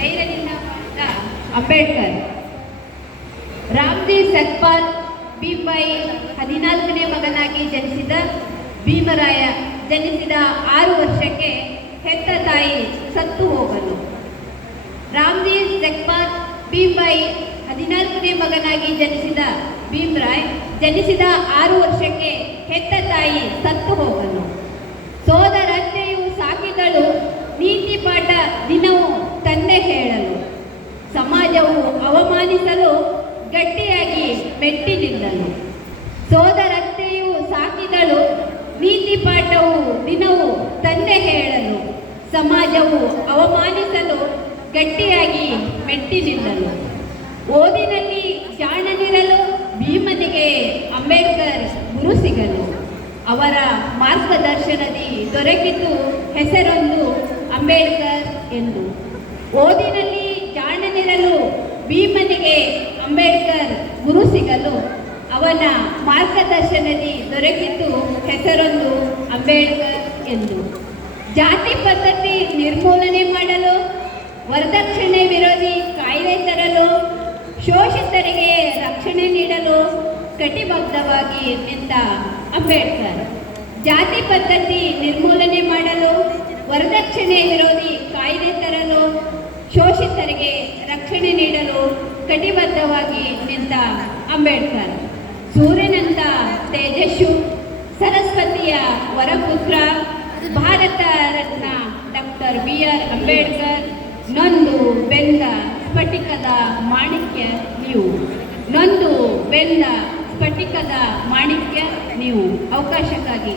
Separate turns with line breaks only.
ಧೈರ್ಯದಿಂದ ಮಾಡಿದ ಅಂಬೇಡ್ಕರ್. ರಾಮ್ಜಿ ಸತ್ಪಾಲ್ ಭೀಮ್ಬಾಯಿ ಹದಿನಾಲ್ಕನೇ ಮಗನಾಗಿ ಜನಿಸಿದ ಭೀಮರಾಯ ಜನಿಸಿದ ಆರು ವರ್ಷಕ್ಕೆ ಹೆತ್ತ ತಾಯಿ ಸತ್ತು ಹೋಗಲು. ರಾಮ್ಜಿ ಸೆಕ್ಪಾಲ್ ಭೀಮ್ಬಾಯಿ ಹದಿನಾಲ್ಕನೇ ಮಗನಾಗಿ ಜನಿಸಿದ ಭೀಮರಾಯ್ ಜನಿಸಿದ ಆರು ವರ್ಷಕ್ಕೆ ಹೆತ್ತ ತಾಯಿ ಸತ್ತು ಹೋಗಲು ಸೋದರತ್ತೆಯು ಸಾಕಿದಳು ನೀತಿ ಪಾಠ ದಿನವೂ ತಂದೆ ಹೇಳಲು ಸಮಾಜವು ಅವಮಾನಿಸಲು ಗಟ್ಟಿಯಾಗಿ ಮೆಟ್ಟಿ ನಿಲ್ಲಲು ಸೋದರತ್ತೆಯು ಸಾಕಿದಳು, ನೀತಿ ಪಾಠವು ದಿನವೂ ತಂದೆ ಹೇಳಲು, ಸಮಾಜವು ಅವಮಾನಿಸಲು ಗಟ್ಟಿಯಾಗಿ ಮೆಟ್ಟಿ ನಿಲ್ಲಲು ಓದಿನಲ್ಲಿ ಜಾಣನಿರಲು ಭೀಮನಿಗೆ ಅಂಬೇಡ್ಕರ್ ಗುರು ಸಿಗಲು. ಅವರ ಮಾರ್ಗದರ್ಶನದಿ ದೊರಕಿತು ಹೆಸರೊಂದು ಅಂಬೇಡ್ಕರ್ ಎಂದು. ಓದಿನಲ್ಲಿ ಭೀಮನಿಗೆ ಅಂಬೇಡ್ಕರ್ ಗುರು ಸಿಗಲು ಅವನ ಮಾರ್ಗದರ್ಶನದಲ್ಲಿ ದೊರಕಿತು ಹೆಸರೊಂದು ಅಂಬೇಡ್ಕರ್ ಎಂದು. ಜಾತಿ ಪದ್ಧತಿ ನಿರ್ಮೂಲನೆ ಮಾಡಲು, ವರದಕ್ಷಿಣೆ ವಿರೋಧಿ ಕಾಯ್ದೆ ತರಲು, ಶೋಷಿತರಿಗೆ ರಕ್ಷಣೆ ನೀಡಲು ಕಟಿಬದ್ಧವಾಗಿ ನಿಂತ ಅಂಬೇಡ್ಕರ್. ಜಾತಿ ಪದ್ಧತಿ ನಿರ್ಮೂಲನೆ ಮಾಡಲು ವರದಕ್ಷಿಣೆ ವಿರೋಧಿ ಕಾಯ್ದೆ ತರಲು ಶೋಷಿತರಿಗೆ ರಕ್ಷಣೆ ನೀಡಲು ಕಟಿಬದ್ಧವಾಗಿ ನಿಂತ ಅಂಬೇಡ್ಕರ್. ಸೂರ್ಯನಂತ ತೇಜಸ್ಸು, ಸರಸ್ವತಿಯ ವರಪುತ್ರ, Bharat Ratna doctor B R Ambedkar, ನೊಂದು ಬೆಂದ ಸ್ಫಟಿಕದ ಮಾಣಿಕ್ಯ ನೀವು. ನೊಂದು ಬೆಂದ ಸ್ಫಟಿಕದ ಮಾಣಿಕ್ಯ ನೀವು. ಅವಕಾಶಕ್ಕಾಗಿ